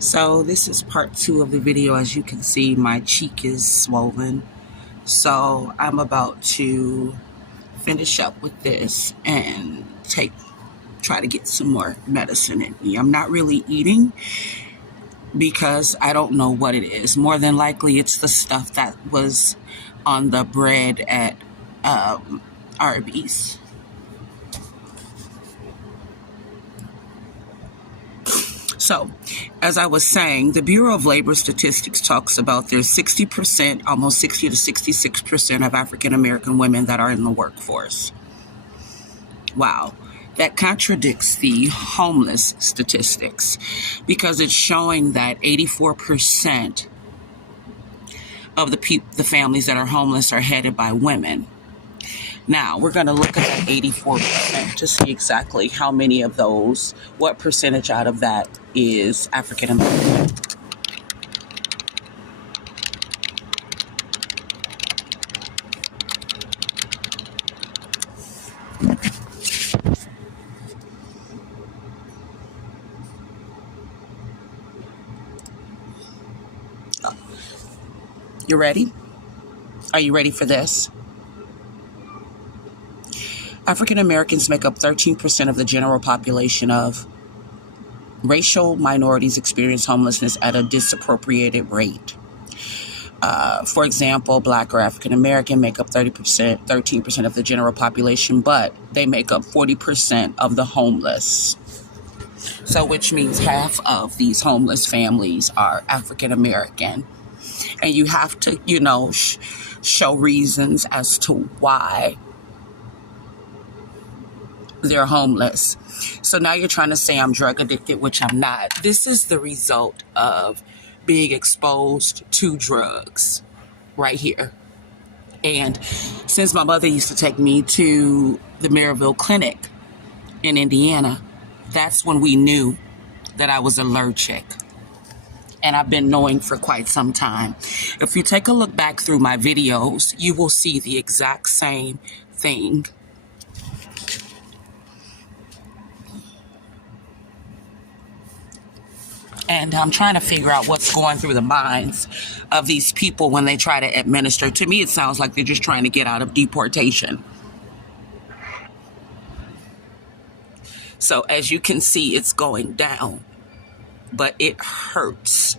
So this is part 2 of the video. As you can see, my cheek is swollen. So I'm about to finish up with this and try to get some more medicine in me. I'm not really eating because I don't know what it is. More than likely, it's the stuff that was on the bread at Arby's. So, as I was saying, the Bureau of Labor Statistics talks about there's 60%, almost 60 to 66% of African American women that are in the workforce. Wow. That contradicts the homeless statistics because it's showing that 84% of the families that are homeless are headed by women. Now, we're going to look at that 84% to see exactly how many of those, what percentage out of that is African American. You ready? Are you ready for this? African Americans make up 13% of the general population of racial minorities experience homelessness at a disappropriated rate. For example, Black or African American make up 13% of the general population, but they make up 40% of the homeless. So which means half of these homeless families are African American. And you have to, show reasons as to why they're homeless. So now you're trying to say I'm drug addicted, which I'm not. This is the result of being exposed to drugs right here. And since my mother used to take me to the Maryville Clinic in Indiana, that's when we knew that I was allergic. And I've been knowing for quite some time. If you take a look back through my videos, you will see the exact same thing. And I'm trying to figure out what's going through the minds of these people when they try to administer. To me, it sounds like they're just trying to get out of deportation. So as you can see, it's going down, but it hurts.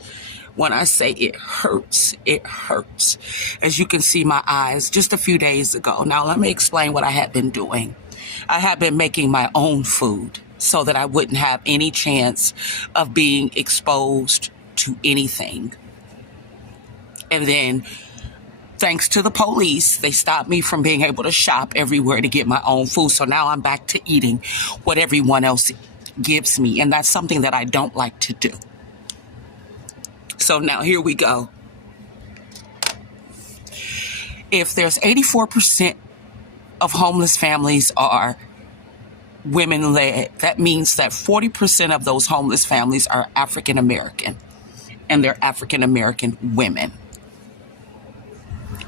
When I say it hurts, it hurts. As you can see, my eyes just a few days ago. Now, let me explain what I had been doing. I had been making my own food so that I wouldn't have any chance of being exposed to anything. And then, thanks to the police, they stopped me from being able to shop everywhere to get my own food. So now I'm back to eating what everyone else gives me. And that's something that I don't like to do. So now here we go. If there's 84% of homeless families are women-led, that means that 40% of those homeless families are African American, and they're African American women.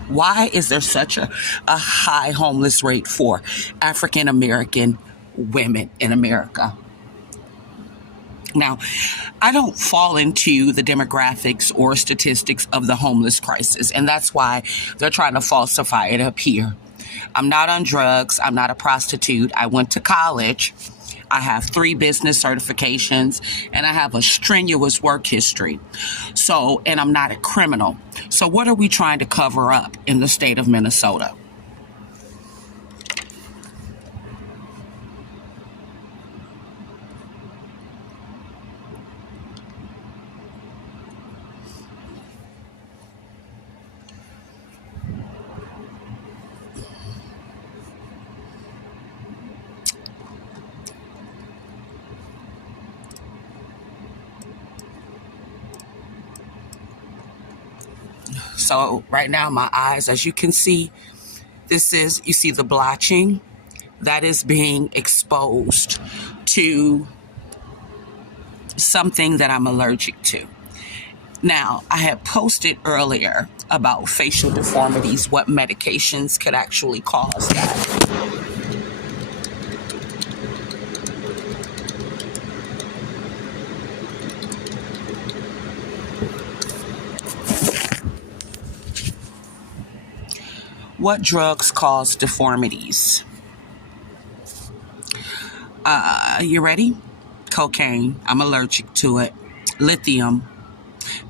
Why is there such a high homeless rate for African American women in America? Now, I don't fall into the demographics or statistics of the homeless crisis, and that's why they're trying to falsify it up here. I'm not on drugs. I'm not a prostitute. I went to college. I have 3 business certifications, and I have a strenuous work history. So, and I'm not a criminal. So what are we trying to cover up in the state of Minnesota? So right now, my eyes, as you can see, you see the blotching that is being exposed to something that I'm allergic to. Now, I had posted earlier about facial deformities, what medications could actually cause that. What drugs cause deformities? You ready? Cocaine. I'm allergic to it. Lithium.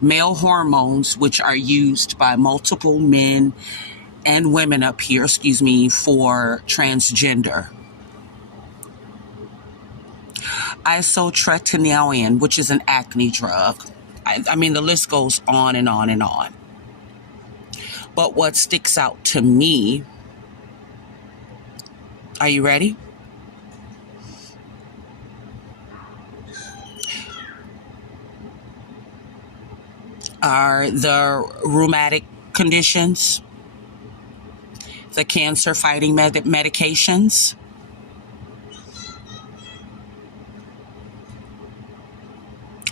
Male hormones, which are used by multiple men and women up here, for transgender. Isotretinoin, which is an acne drug. I mean, the list goes on and on and on. But what sticks out to me, are you ready? Are the rheumatic conditions, the cancer-fighting medications,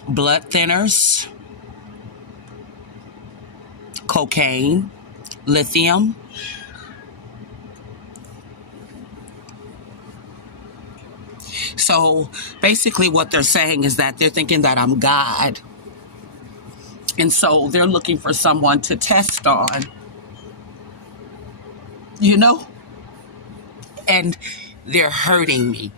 blood thinners, cocaine, lithium. So basically what they're saying is that they're thinking that I'm God. And so they're looking for someone to test on, and they're hurting me.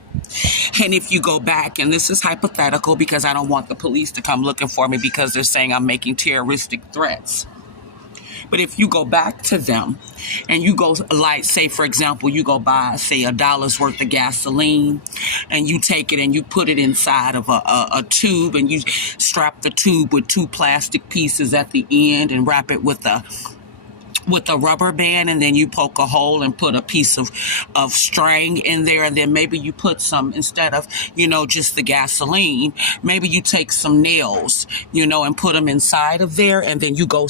And if you go back, and this is hypothetical because I don't want the police to come looking for me because they're saying I'm making terroristic threats. But if you go back to them and you go, like, say, for example, you go buy, say, $1 worth of gasoline and you take it and you put it inside of a tube and you strap the tube with 2 plastic pieces at the end and wrap it with a rubber band, and then you poke a hole and put a piece of string in there, and then maybe you put some, instead of, just the gasoline, maybe you take some nails, and put them inside of there, and then you go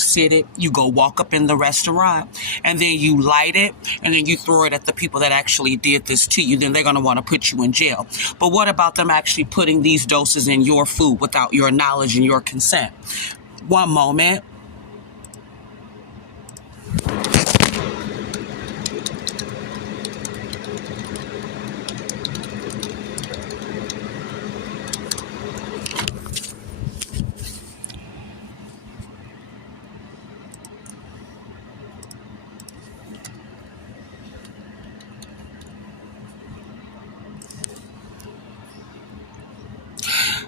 walk up in the restaurant, and then you light it, and then you throw it at the people that actually did this to you. Then they're going to want to put you in jail. But what about them actually putting these doses in your food without your knowledge and your consent? One moment.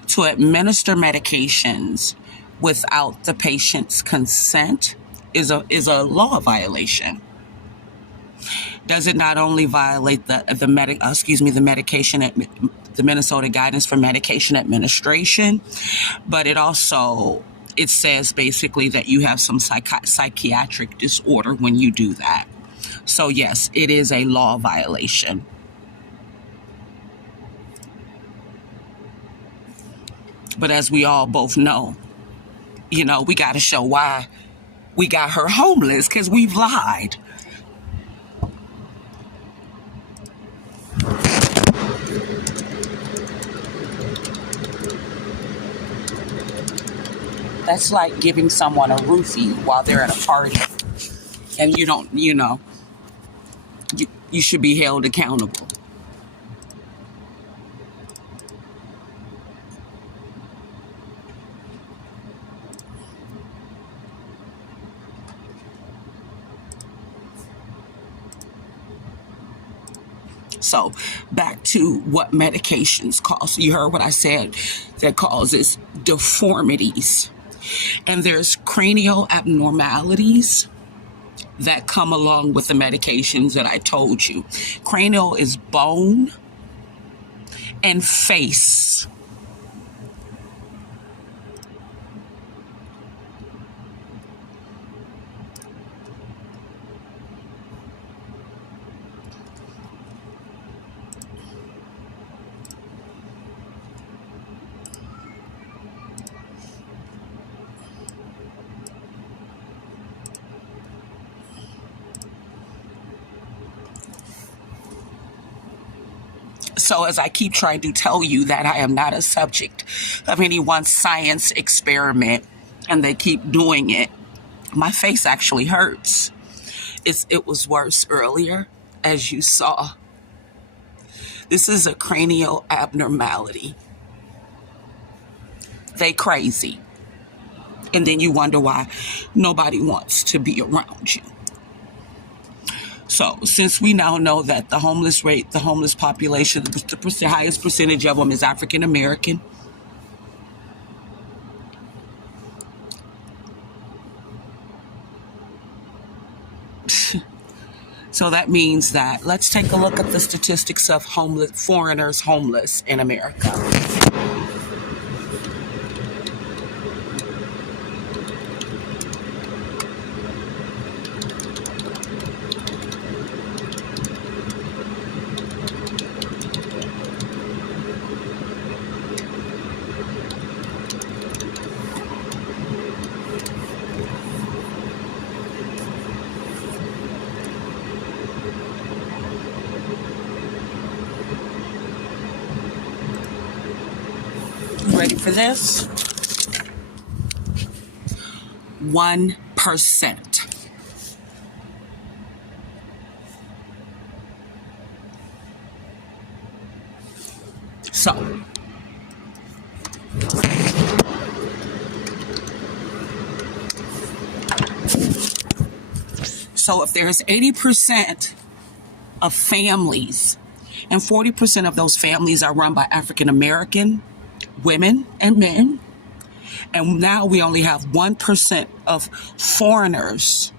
To administer medications without the patient's consent is a law violation. Does it not only violate the medication, the Minnesota Guidance for Medication Administration, but it says basically that you have some psychiatric disorder when you do that. So yes, it is a law violation. But as we all both know, we got to show why we got her homeless, because we've lied. That's like giving someone a roofie while they're at a party. And you don't, you should be held accountable. So back to what medications cause. You heard what I said, that causes deformities. And there's cranial abnormalities that come along with the medications that I told you. Cranial is bone and face. So as I keep trying to tell you that I am not a subject of anyone's science experiment, and they keep doing it, my face actually hurts. It was worse earlier, as you saw. This is a cranial abnormality. They crazy. And then you wonder why nobody wants to be around you. So, since we now know that the homeless rate, the homeless population, the highest percentage of them is African American. So that means that let's take a look at the statistics of homeless foreigners homeless in America. You ready for this? 1%. So if there's 80% of families, and 40% of those families are run by African American women and men, and now we only have 1% of foreigners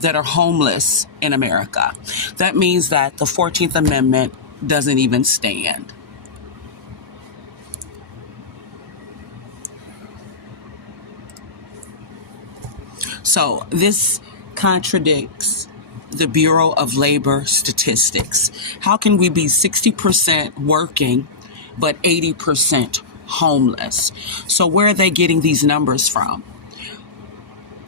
that are homeless in America. That means that the 14th Amendment doesn't even stand. So this contradicts the Bureau of Labor statistics. How can we be 60% working but 80% homeless? So where are they getting these numbers from?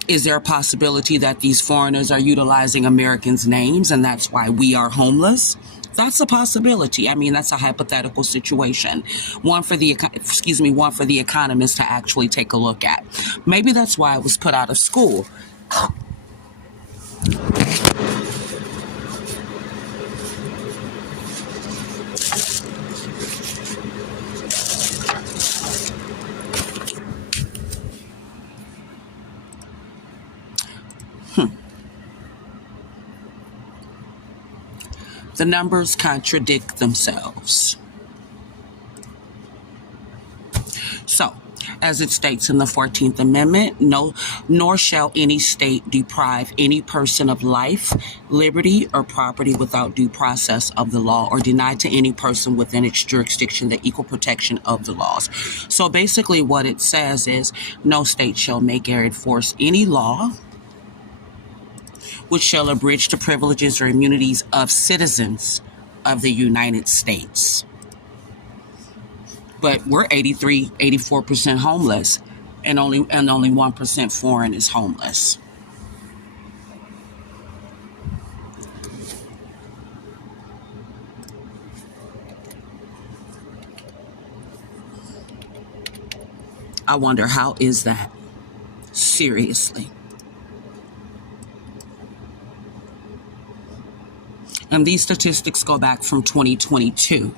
Is there a possibility that these foreigners are utilizing Americans' names and that's why we are homeless? That's a possibility. I mean, that's a hypothetical situation. One for the economists to actually take a look at. Maybe that's why I was put out of school. The numbers contradict themselves. So, as it states in the 14th Amendment, nor shall any state deprive any person of life, liberty, or property without due process of the law, or deny to any person within its jurisdiction the equal protection of the laws. So basically what it says is no state shall make or enforce any law which shall abridge the privileges or immunities of citizens of the United States. But we're 84% homeless, and only 1% foreign is homeless. I wonder, how is that? Seriously. And these statistics go back from 2022.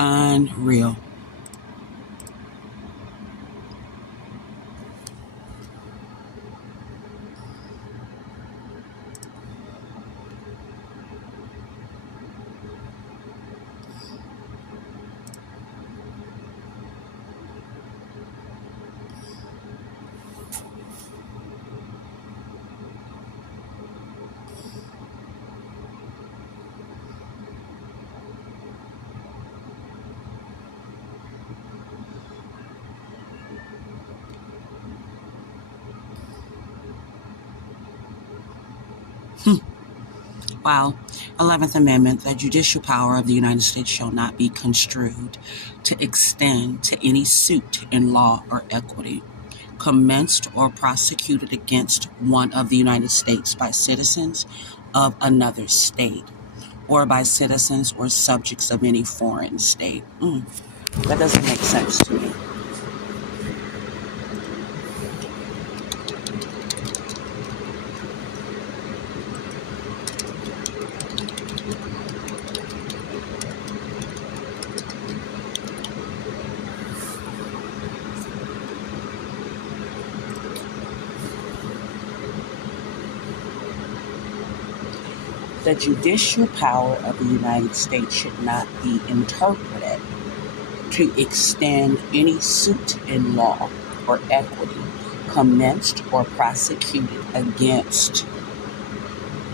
Unreal. While 11th Amendment, the judicial power of the United States shall not be construed to extend to any suit in law or equity commenced or prosecuted against one of the United States by citizens of another state or by citizens or subjects of any foreign state. That doesn't make sense to me. The judicial power of the United States should not be interpreted to extend any suit in law or equity commenced or prosecuted against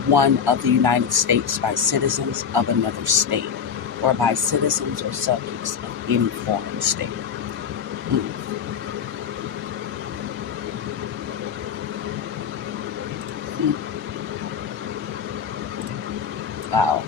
one of the United States by citizens of another state or by citizens or subjects of any foreign state. Mm. Mm. Wow.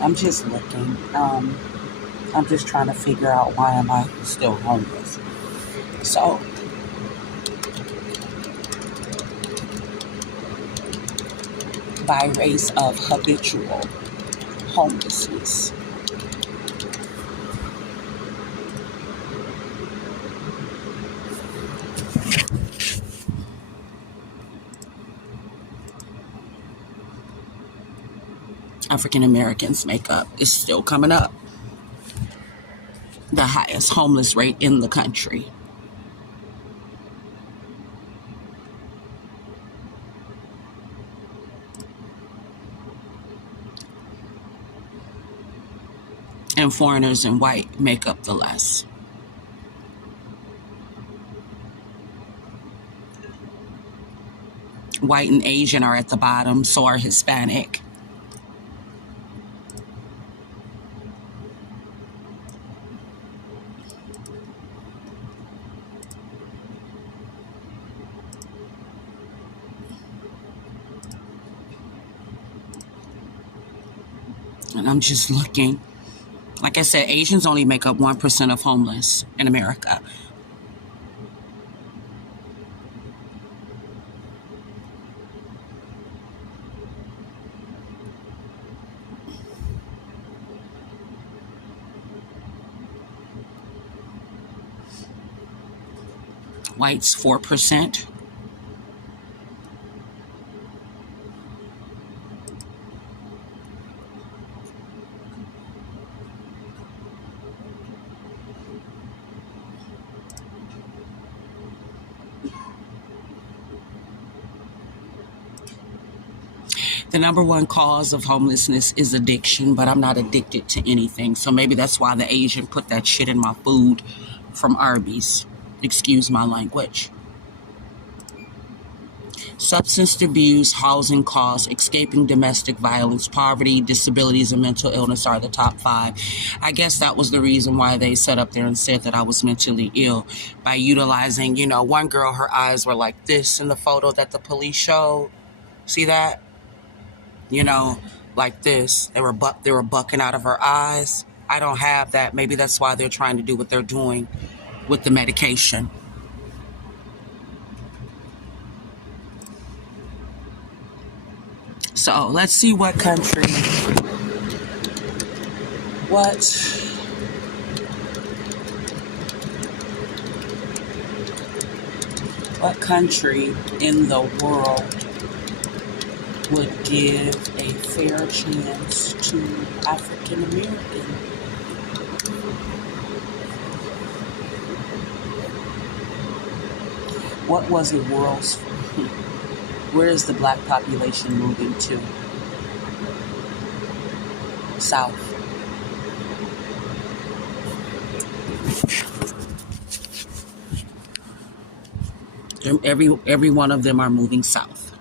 I'm just looking. I'm just trying to figure out why am I still homeless. So, by race of habitual homelessness. African Americans make up is still coming up the highest homeless rate in the country. And foreigners and white make up the less. White and Asian are at the bottom, so are Hispanic. And I'm just looking. Like I said, Asians only make up 1% of homeless in America. Whites, 4%. The number one cause of homelessness is addiction, but I'm not addicted to anything. So maybe that's why the Asian put that shit in my food from Arby's. Excuse my language. Substance abuse, housing costs, escaping domestic violence, poverty, disabilities, and mental illness are the top 5. I guess that was the reason why they sat up there and said that I was mentally ill by utilizing, one girl, her eyes were like this in the photo that the police showed. See that? Like this. They were bucking out of her eyes. I don't have that. Maybe that's why they're trying to do what they're doing with the medication. So let's see what country in the world would give a fair chance to African American. What was the world's... Where is the black population moving to? South. Every one of them are moving south.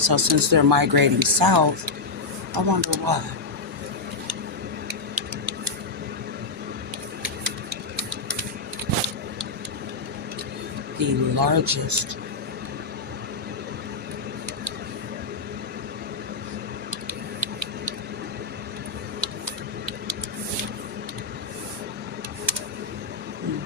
So since they're migrating south, I wonder why. The largest hmm,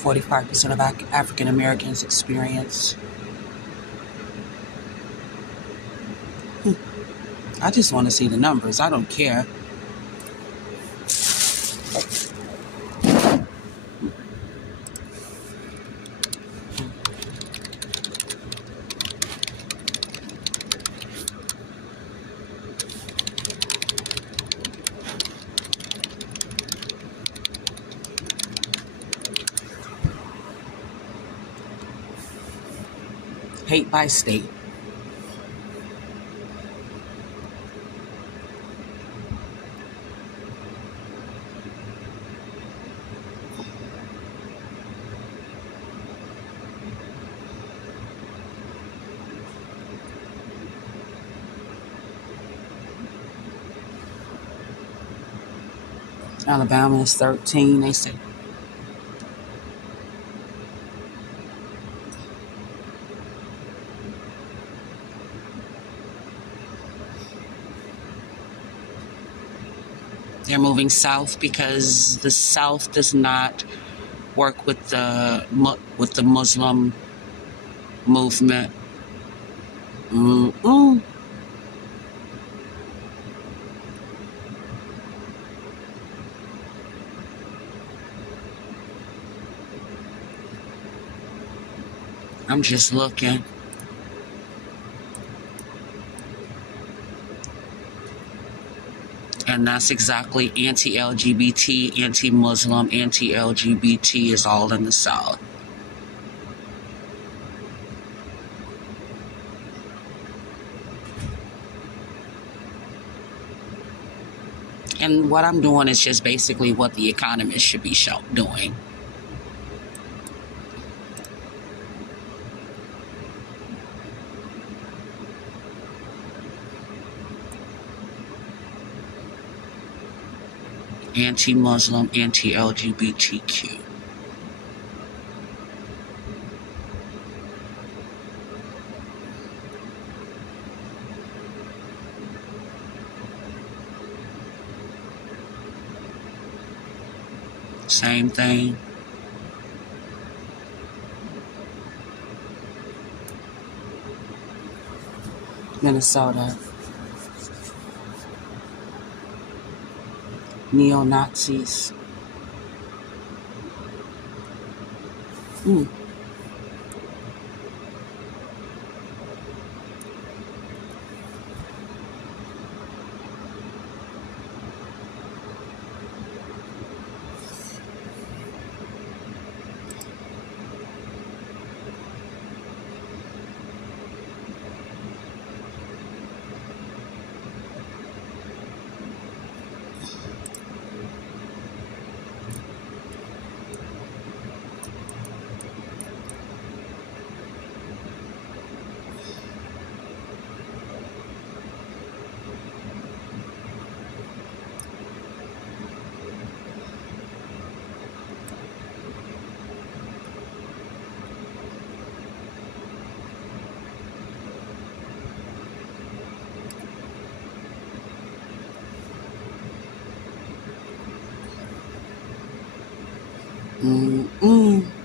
45% of African Americans experience. I just want to see the numbers. I don't care. Hate by state. Alabama is 13. They say they're moving south because the South does not work with the Muslim movement. Mm-mm. I'm just looking. And that's exactly anti-LGBT, anti-Muslim, anti-LGBT is all in the South. And what I'm doing is just basically what the economists should be doing. Anti-Muslim, anti-LGBTQ. Same thing. Minnesota. Neo-Nazis. Mm. Mm-mm.